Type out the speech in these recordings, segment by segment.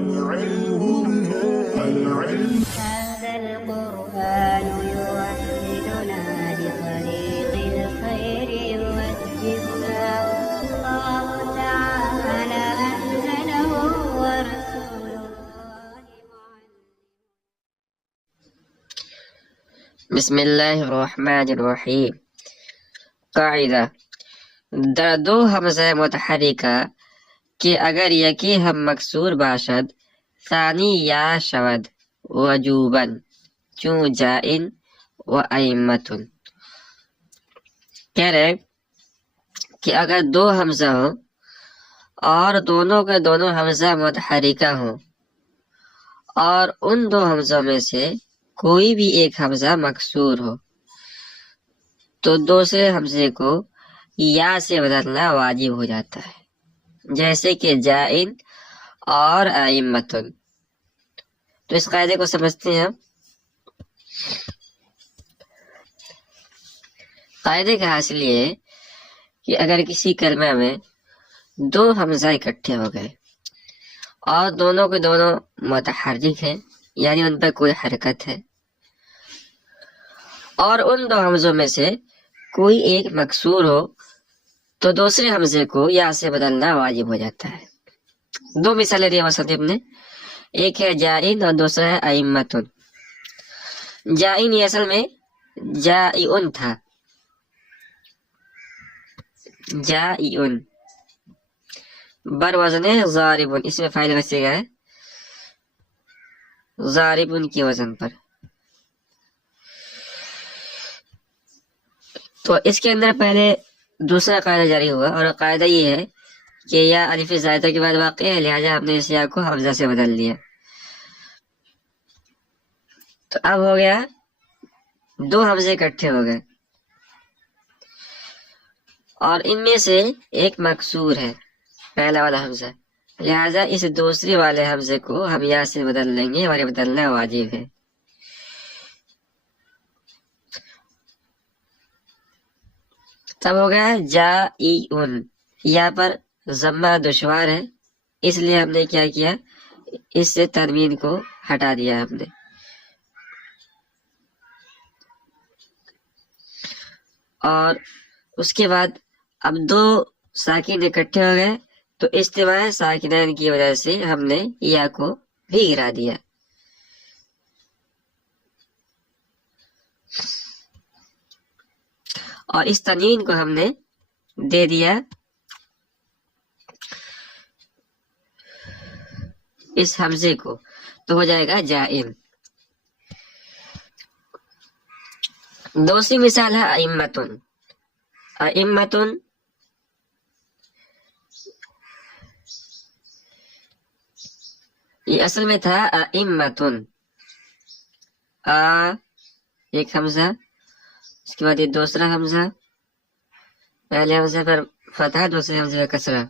هذا القرآن يوحدنا لطريق الخير يوجهنا الله تعالى أنزله ورسول الله بسم الله الرحمن الرحیم. قاعدہ: در دو حمزہ متحرکہ کہ اگر یکی ہم مکسور باشد ثانی یا شود وجوباً چون جائن و ائمتن. کہہ رہے کہ اگر دو حمزہ ہوں اور دونوں کے دونوں حمزہ متحرکہ ہوں اور ان دو حمزوں میں سے کوئی بھی ایک حمزہ مکسور ہو تو دوسرے حمزے کو یا سے بدلنا واجب ہو جاتا ہے، جیسے کہ جائن اور ائمتن. تو اس قاعدے کو سمجھتے ہیں ہم. قاعدے کا حاصل یہ ہے کہ اگر کسی کلمہ میں دو حمزہ اکٹھے ہو گئے اور دونوں کے دونوں متحرک ہیں یعنی ان پہ کوئی حرکت ہے اور ان دو حمزوں میں سے کوئی ایک مکسور ہو تو دوسرے حمزے کو یا سے بدلنا واجب ہو جاتا ہے. دو مثالیں دی مصنف نے، ایک ہے جائن اور دوسرا ہے ائمتن. جائن یہ اصل میں جائن تھا، جائن بر وزن ضاربن، اس میں فاعل کا صیغہ ہے ضاربن کی وزن پر. تو اس کے اندر پہلے دوسرا قاعدہ جاری ہوا اور قاعدہ یہ ہے کہ یا الف زائدہ کے بعد واقع ہے، لہٰذا ہم نے اس یا کو حمزہ سے بدل دیا. تو اب ہو گیا دو حمزے اکٹھے ہو گئے اور ان میں سے ایک مکسور ہے پہلا والا حمزہ، لہذا اس دوسرے والے حمزے کو ہم یا سے بدل لیں گے اور یہ بدلنا واجب ہے. تب ہو گیا جائن. یہاں پر ضمہ دشوار ہے اس لیے ہم نے کیا کیا، اس سے تنوین کو ہٹا دیا ہم نے. اور اس کے بعد اب دو ساکن اکٹھے ہو گئے تو اجتماع ساکنین کی وجہ سے ہم نے یا کو بھی گرا دیا. اور اس تنوین کو ہم نے دے دیا اس حمزے کو، تو ہو جائے گا جائن. دوسری مثال ہے ائمتن. ائمتن یہ اصل میں تھا ائمتن، ایک حمزہ، اس کے بعد یہ دوسرا حمزہ، پہلے حمزے پر فتح دوسرے حمزے پر کسرہ.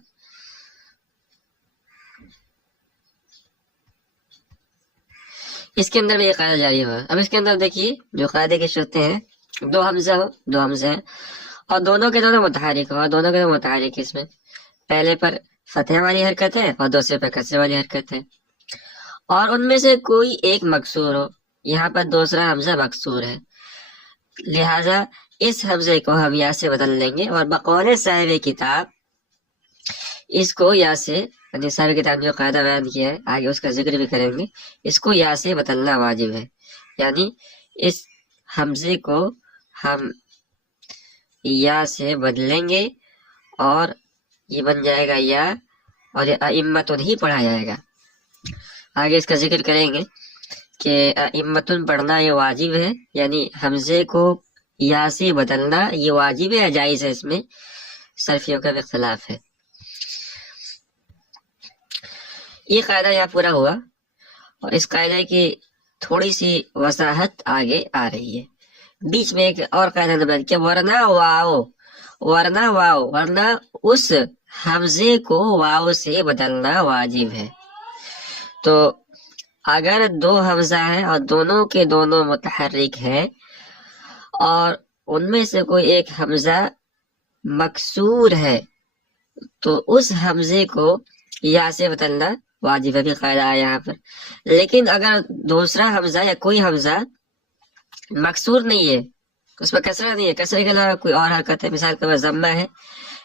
اس کے اندر بھی یہ قاعدہ جاری ہوا. اب اس کے اندر دیکھیے جو قاعدے کی شرطیں ہیں، دو حمزہ ہو، دو حمزے ہیں اور دونوں کے دونوں متحرک ہو، اور دونوں کے دونوں متحرک اس میں پہلے پر فتح والی حرکت ہے اور دوسرے پر کسرے والی حرکت ہے اور ان میں سے کوئی ایک مکسور ہو. یہاں پر دوسرا حمزہ مکسور ہے، لہذا اس حمزے کو ہم یا سے بدل لیں گے اور بقول صاحب کتاب اس کو یا سے، یعنی صاحب کتاب جو قاعدہ بیان کیا ہے آگے اس کا ذکر بھی کریں گے، اس کو یا سے بدلنا واجب ہے. یعنی اس حمزے کو ہم یا سے بدلیں گے اور یہ بن جائے گا یا، اور یہ ائمتن ہی پڑھا جائے گا. آگے اس کا ذکر کریں گے کہ ائمتن پڑھنا یہ واجب ہے، یعنی حمزے کو یا سے بدلنا یہ واجب ہے یا جائز ہے، اس میں صرفیوں کا اختلاف ہے. یہ قاعدہ یہاں پورا ہوا اور اس قاعدے کی تھوڑی سی وضاحت آگے آ رہی ہے. بیچ میں ایک اور قاعدہ نمبر کہ ورنہ واو، ورنہ واو، ورنہ اس حمزے کو واو سے بدلنا واجب ہے. تو اگر دو حمزہ ہے اور دونوں کے دونوں متحرک ہے اور ان میں سے کوئی ایک حمزہ مکسور ہے تو اس حمزے کو یا سے بدلنا واجب ہے بھی قاعدہ آیا یہاں پر. لیکن اگر دوسرا حمزہ یا کوئی حمزہ مکسور نہیں ہے، اس میں کسرہ نہیں ہے، کسرے کے علاوہ کوئی اور حرکت ہے، مثال کے طور پر ضمہ ہے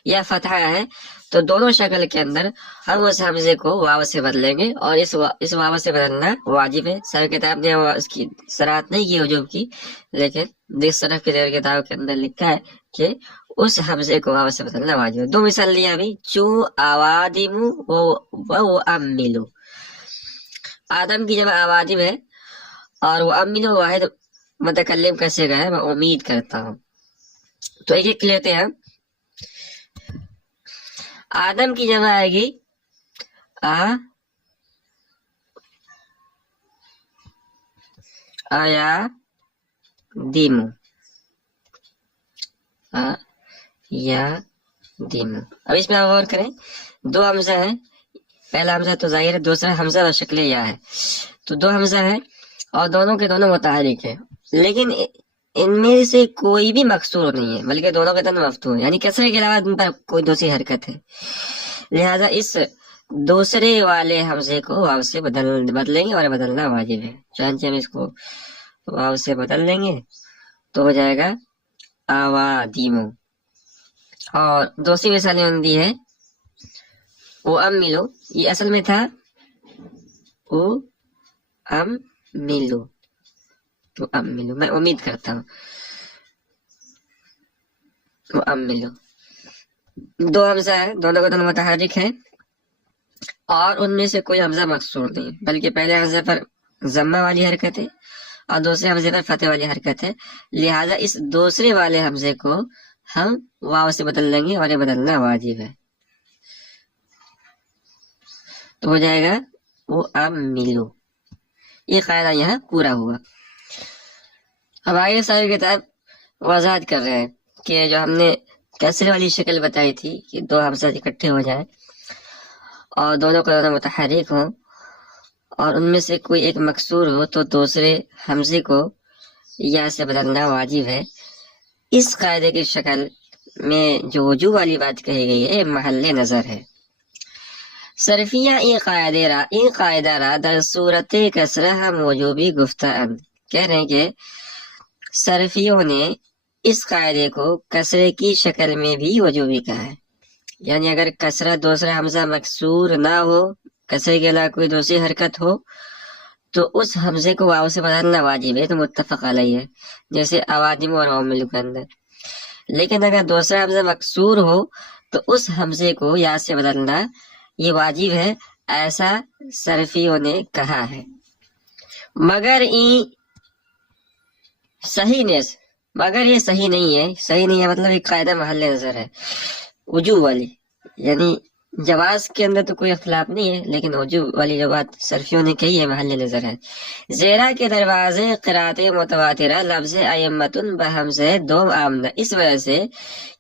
یا فتحہ ہے، تو دونوں شکل کے اندر ہم اس حمزے کو واو سے بدلیں گے، اور اس واو سے بدلنا واجب ہے. صاحب کتاب نے اس کی صراحت نہیں کی وجوب کی، لیکن جس طرف کی کتاب کے اندر لکھا ہے کہ اس حمزے کو واو سے بدلنا واجب ہے. دو مثال لیا ابھی، چو آوادم و املو. آدم کی جمع آوادم ہے اور وہ املو واحد متکلم کا صیغہ ہے، میں امید کرتا ہوں. تو ایک ایک لیتے ہیں. آدم کی جمع آئے گی آیا دیمو، یا دیمو. اب اس میں آپ غور کریں، دو حمزہ ہیں، پہلا حمزہ تو ظاہر ہے، دوسرا حمزہ و شکل یا ہے. تو دو حمزہ ہیں اور دونوں کے دونوں متحرک ہیں، لیکن ان میں سے کوئی بھی مکسور نہیں ہے، بلکہ دونوں کے دونوں مفتوح ہیں، یعنی کسرے کے علاوہ ان پر کوئی دوسری حرکت ہے. لہذا اس دوسرے والے حمزے کو واو سے بدلیں گے، اور بدلنا واجب ہے. چنانچہ ہم اس کو واو سے بدل لیں گے تو ہو جائے گا آوادیمو. اور دوسری مثال دی ہے او ام ملو، یہ اصل میں تھا او ام ملو، او ام ملو، میں امید کرتا ہوں او ام ملو. دو حمزہ ہے، دونوں کا دونوں متحرک ہے، اور ان میں سے کوئی حمزہ مکسور نہیں، بلکہ پہلے حمزے پر ضمہ والی حرکت ہے اور دوسرے حمزے پر فتح والی حرکت ہے. لہذا اس دوسرے والے حمزے کو ہم واو سے بدل لیں گے، اور یہ بدلنا واجب ہے. تو ہو جائے گا وہ ام ملو. یہ قاعدہ یہاں پورا ہوا. اب آگے صاحب کتاب وضاحت کر رہے ہیں کہ جو ہم نے کسرے والی شکل بتائی تھی کہ دو حمزہ اکٹھے ہو جائیں اور دونوں کا دونوں متحرک ہوں، اور ان میں سے کوئی ایک مکسور ہو، تو دوسرے حمزے کو یا سے بدلنا واجب ہے. اس قاعدے کی شکل میں جو وجوب والی بات کہی گئی ہے محل نظر ہے. صرفیہ این قاعدہ را در صورت کسرہ ہم وجوبی گفتند. کہہ رہے ہیں کہ صرفیوں نے اس قاعدے کو کسرے کی شکل میں بھی وجوبی کہا ہے، یعنی اگر کسرہ دوسرا حمزہ مکسور نہ ہو، کسرے کے علاوہ کوئی دوسری حرکت ہو، تو اس حمزے کو واو سے بدلنا واجب ہے. تو متفق علیہ ہے، جیسے اوادم اور اوملو کے اندر. لیکن اگر دوسرا حمزہ مکسور ہو تو اس حمزے کو یا سے بدلنا یہ واجب ہے، ایسا صرفیوں نے کہا ہے. مگر یہ صحیح نہیں ہے. صحیح نہیں ہے مطلب ایک قاعدہ محل نظر ہے وجوب والی، یعنی جواز کے اندر تو کوئی اختلاف نہیں ہے، لیکن وجوب والی جو بات صرفیوں نے کہی ہے محل نظر ہے. زیرا کے دروازے قرات متواترہ لفظ ائمتن بحمزہ دوم آمدہ، اس وجہ سے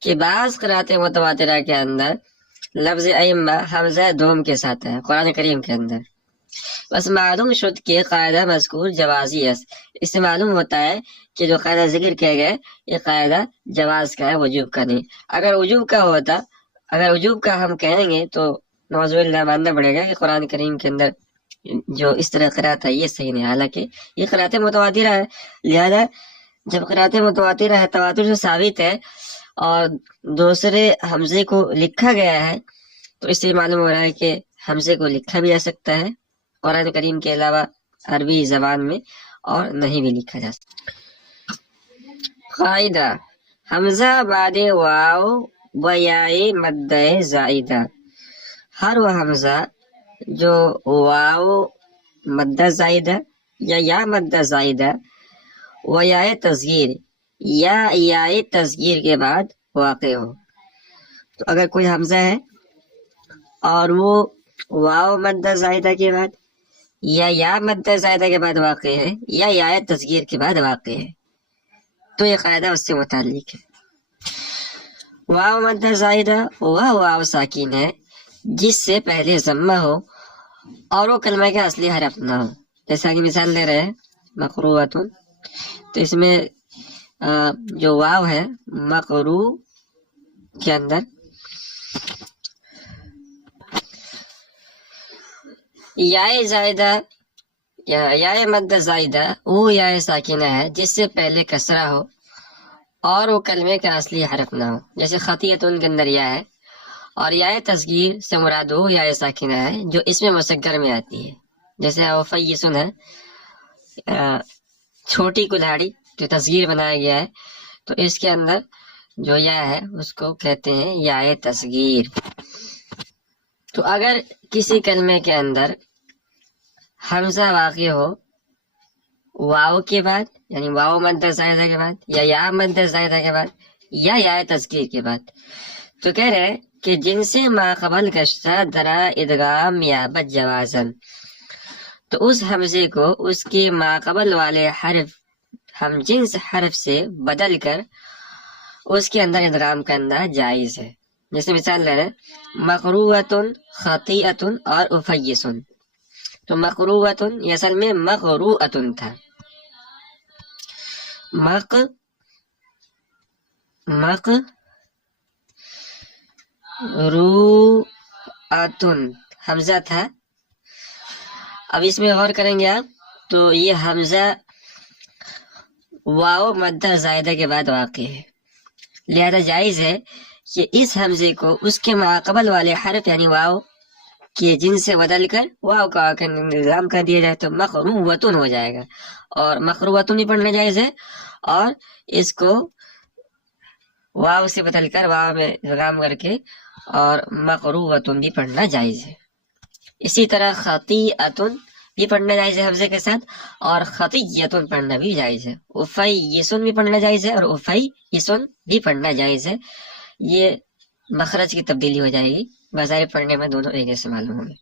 کہ بعض قرات متواترہ کے اندر لفظ ائمہ حمزہ دوم کے ساتھ ہے قرآن کریم کے اندر. بس معلوم شد کہ قاعدہ مذکور جوازی ہے. اس سے معلوم ہوتا ہے کہ جو قاعدہ ذکر کیا گیا یہ قاعدہ جواز کا ہے، وجوب کا نہیں. اگر وجوب کا ہم کہیں گے تو نعوذ باللہ ماننا پڑے گا کہ قرآن کریم کے اندر جو اس طرح قرات ہے یہ صحیح نہیں، حالانکہ یہ قرات متواترہ ہے. لہذا جب قرات متواترہ ہے، تواتر سے ثابت ہے، اور دوسرے حمزے کو لکھا گیا ہے، تو اس سے معلوم ہو رہا ہے کہ حمزے کو لکھا بھی جا سکتا ہے قرآن کریم کے علاوہ عربی زبان میں، اور نہیں بھی لکھا جا سکتا. قاعدہ حمزہ بعد واو و یائے مدہ زائدہ. ہر وہ حمزہ جو واو مدہ زائدہ یا مدہ زائدہ و یائے تصغیر یا یائے تصغیر کے بعد واقع ہو. تو اگر کوئی حمزہ ہے اور وہ واو مدہ زائدہ کے بعد یا مدہ زائدہ کے بعد واقع ہے، یا تصغیر کے بعد واقع ہے، تو یہ قاعدہ اس سے متعلق ہے. واو مدہ زائدہ وہ واو ساکین ہے جس سے پہلے ضمہ ہو اور وہ کلمہ کا اصلی حرف نہ ہو. جیسا کہ مثال لے رہے ہیں مقروءۃن، تو اس میں جو واو ہے مقروء کے اندر یائے زائدہ یا مد زائدہ وہ یا ساکنہ ہے جس سے پہلے کسرہ ہو اور وہ کلمے کا اصلی حرف نہ ہو. جیسے خطیتن کے اندر یا ہے، اور یا تصغیر سے مراد وہ یا ساکنہ ہے جو اس میں مصغر میں آتی ہے. جیسے وفیسن ہے، چھوٹی کلاڑی جو تصغیر بنایا گیا ہے، تو اس کے اندر جو یا ہے اس کو کہتے ہیں یا تصغیر. تو اگر کسی کلمے کے اندر حمزہ واقع ہو واو کے بعد، یعنی واو مد زائدہ کے بعد، یا مد زائدہ کے بعد، یا تذکیر کے بعد، تو کہہ رہے ہیں کہ جن سے ما قبل گشتہ درا ادغام یا بد جوازن، تو اس حمزے کو اس کے ما قبل والے حرف ہم جنس حرف سے بدل کر اس کے اندر ادغام کرنا جائز ہے. جیسے مثال لے رہے مقروءۃ خطیئۃ اور افیسن. تو مقروءۃ یہ اصل میں مقروءۃ تھا، مقروءۃ حمزہ تھا. اب اس میں غور کریں گے آپ تو یہ حمزہ واو مدہ زائدہ کے بعد واقع ہے، لہذا جائز ہے کہ اس حمزے کو اس کے ماقبل والے حرف یعنی واو کے جن سے بدل کر واو کا نظام کر دیا جائے تو مقروءۃ ہو جائے گا، اور مقروءۃ بھی پڑھنا جائز ہے، اور اس کو واو سے بدل کر واو میں نظام کر کے اور مقروءۃ بھی پڑھنا جائز ہے. اسی طرح خطیئۃ بھی پڑھنا جائز ہے حمزے کے ساتھ، اور خطیئۃ پڑھنا بھی جائز ہے. افیسن بھی پڑھنا جائز ہے اور افیسن بھی پڑھنا جائز ہے. یہ مخرج کی تبدیلی ہو جائے گی، بظاہر پڑھنے میں دونوں ایک جیسے معلوم ہوں گے.